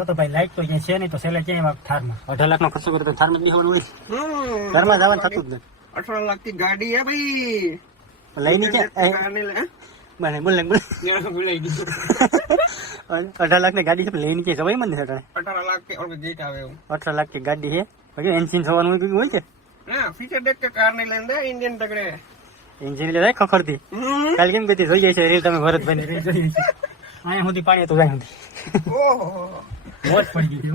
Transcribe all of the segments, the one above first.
હાલો તો ભાઈ લાઈટ તો ક્યાંય છે નહીં તો છેલ્લે ક્યાંય થારમાં 18 લાખનો ખર્ચો કર્યો તો થારમાં બેસવાનું હોય ઘરમાં જવાનું થતું જ નથી 18 લાખ की गाड़ी है भाई લઈને ક્યાં મને બોલ 18 લાખ ની ગાડી છે લઈને ક્યાં જવાય મને 18 लाख के और गेट आवे 18 લાખ ની ગાડી છે પછી એન્જિન થવાનું હોય કે ना फीचर देख के कार नहीं लेंदे इंडियन तगड़े એન્જિન એટલે ખખડતી કાલ કેમ કહેતી જોઈ જાય છે રીલ તમે ભરતભાઈ ની રીલ જોઈ છે આયા સુધી પાણી તો જાય સુધી ओहो મોજ પડી ગઈ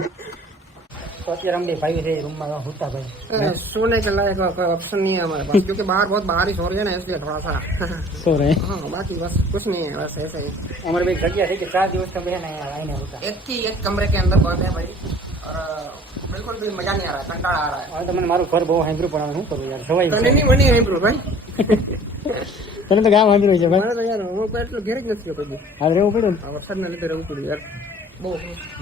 तो અત્યારે અમને ભાઈ રે रूम में होता भाई सोने के लायक कोई ऑप्शन नहीं है हमारे पास क्योंकि बाहर बहुत बारिश हो रही है ना इसलिए थोड़ा सा सो रहे हाँ बाकी बस कुछ नहीं है बस ऐसा ही हमारे भाई जगह है कि 4 દિવસ का बहन है आए नहीं होता एक ही एक कमरे के अंदर बंद है भाई और बिल्कुल भी मजा नहीं आ रहा है कंटाड़ा आ रहा है હવે તો મને મારું ઘર બહુ હાંભરું પણ હું કરું યાર સવાઈ तने नहीं बनी है ब्रो भाई તને તો ગામ હાંભરું છે ભાઈ मारे तो यार वो पे એટલું ઘેર જ નથી કોઈ હાલ રહેવું પડ્યું આ વરસાદના લીધે રહેવું પડ્યું યાર બહુ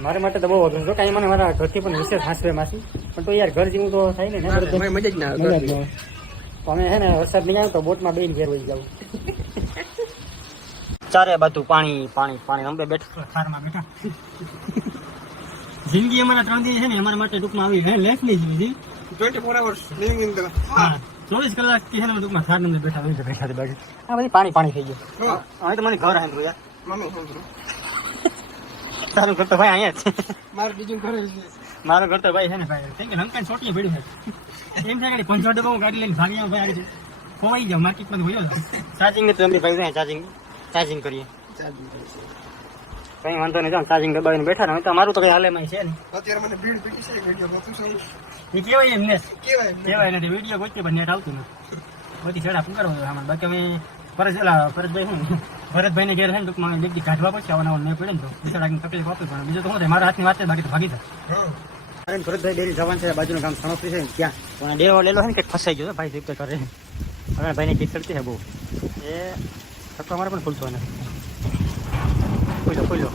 મારે માટે તો બહુ અઘરું છે કાંઈ મને મારા ઘરથી પણ વિશેષ હાંસવે માસી પણ તો યાર ઘર જેવું તો થાય ને મજા જ ના મજા જ આવે ન આવે તો અમે છે ને વરસાદ નહીં આવે તો બોટમાં બેન ઘેર વહી જાવ ચારે બાજુ પાણી પાણી પાણી અમે બેઠા ખારમાં બેઠા જિંદગી અમારા 3 દિવસ છે ને અમારા માટે ટૂંકમાં આવી હે લેફલી જીવી 24 hours living in the હા 24 કલાક થી છે ને ટૂંકમાં ખાર નંબર બેઠા હોય બેઠા છે બાકી આ બધી પાણી પાણી થઈ ગયું હવે તો મને ઘર આંધરું યાર મમ્મી સમજો તારું ઘર તો ભાઈ અહીંયા જ છે માર બીજું ઘરે છે મારું ઘર તો ભાઈ છે ને ભાઈ કેમ કે લંકાન છોટીએ પડ્યું છે એમ છે કે 50 ડબ્બા હું ગાડી લઈને ભાગી ભાઈ આગળ ખોવાઈ જાવ માર્કેટમાં તો વયો ચાર્જિંગ ને તો અમે ભાઈ ચાર્જિંગ કરીએ કઈ વાંધો નહીં જાવ ચાર્જિંગ દબાવીને બેઠા ને તો અમારું તો કઈ હાલેમાં છે ને અત્યારે મને ભીડ પડી છે વિડિયો ગોતું છું એ કેવાય એમ ને કેવાય કેવાય નથી વિડીયો ગોતે પણ નેટ આવતું નથી બધી છેડા પુકારો આમાં બાકી અમે ભરતભાઈ શું ભરતભાઈ ને ઘેર છે ને ટૂંકમાં વ્યક્તિ કાઢવા પડશે આવવાનું મેં પડે ને તો બિચારાની તકલીફ આપવી પડે બીજું તો શું થાય મારા હાથની વાત છે બાકી તો ભાગી જાય અરે ભરતભાઈ ડેરી જવાનું છે બાજુનું ગામ સણોસરી છે ત્યાં પણ ડેરો લેલો છે ને કંઈક ફસાઈ ગયો ભાઈ જીપ કરે હવે ભાઈને કીક કરતી છે બહુ એ તો અમારે પણ ખુલતો નથી ખુલ્લો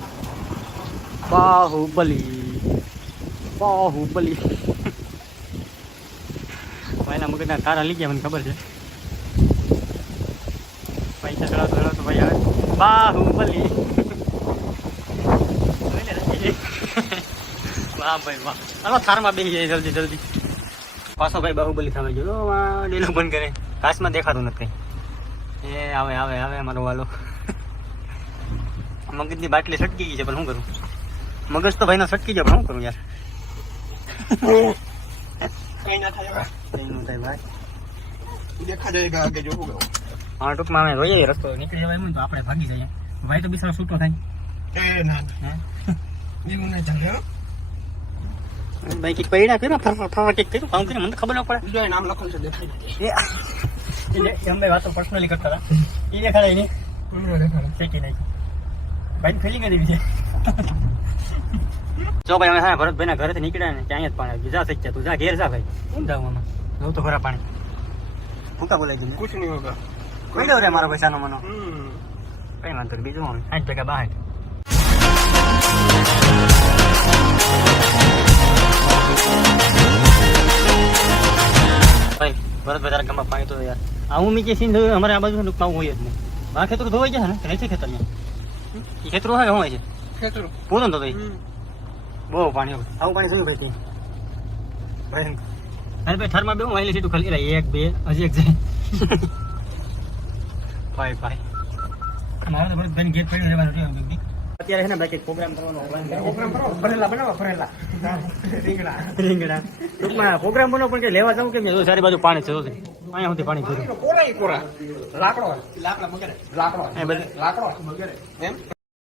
બાહુબલી ભાઈના મગજના તારા લઈ ગયા મને ખબર છે પૈસા ચડાવતો ભાઈ આવે બાહુબલી વાહ ભાઈ વાહ ચાલો થારમાં બેસી જાય જલ્દી પાછો ભાઈ બાહુબલી થવા ગયો ડેલો બંધ કરે કાચમાં દેખાતું નથી એ આવે અમારો વાલો મગજની બાટલી સટકી ગઈ છે પણ શું કરું મગજ તો ભાઈનો સટકી ગયો પણ શું કરું યાર કઈ ના થાય ભાઈ દેખા જાયગા આગે જો હોગા હા ટૂંકમાં અમે રોઈએ રસ્તો નીકળી જવાય ને તો આપણે ભાગી જઈએ ભાઈ તો બિચારો છૂટો થાય એ ના એવું ના ચાલે ભાઈ કઈક પૈડા કર્યો ફરવા કઈક કર્યું કામ કર્યું મને ખબર ન પડે બીજો નામ લખેલું છે દેખાય અમે વાતો પર્સનલી કરતા હતા એ દેખાડાય નહીં શેકી નાખી ભાઈ ફિલિંગ જ એવી છે જો ભાઈ અમે હા ભરતભાઈ ના ઘરેથી નીકળ્યા ને ત્યાં જ પાણી બીજા શક્યા તું જા ઘેર જા ભાઈ કેમ જાવ આમાં જવું તો ખરા પાણી ભૂકા બોલાય ગયું कुछ नहीं होगा કોઈ દઉં રે મારો પૈસાનો મનો કઈ વાંધો નહીં બીજું 60 બહાર ભાઈ ભરતભાઈ તારા ગામમાં પાણી તો યાર આવું મીકે સીન જોયું અમારે આ બાજુ નુકસાન હોય જ નહીં આ ખેતરું ધોવાઈ જાય ને કે ખેતર એ ખેતરું હોય શું હોય છે ખેતરું પૂરું તો ભાઈ બહુ પાણી આવું પાણી જોયું ભાઈ ભાઈ અરે ભાઈ થરમાં બે હું વાયલી સીધું ખાલી 1 2 હજી એક જાય ભાઈ મારે તો ભાઈ ગેટ પડીને રહેવાનું છે અત્યારે છે ને બાકી પ્રોગ્રામ કરવાનો ભરેલા બનાવો ભરેલા રીંગણા ટૂંકમાં પ્રોગ્રામ બનાવો પણ કે લેવા જાઉં કે સારી બાજુ પાણી છે અહીંયા સુધી પાણી ભર્યું કોરા લાકડો લાકડા બગડે લાકડો એ બધું લાકડો બગડે એમ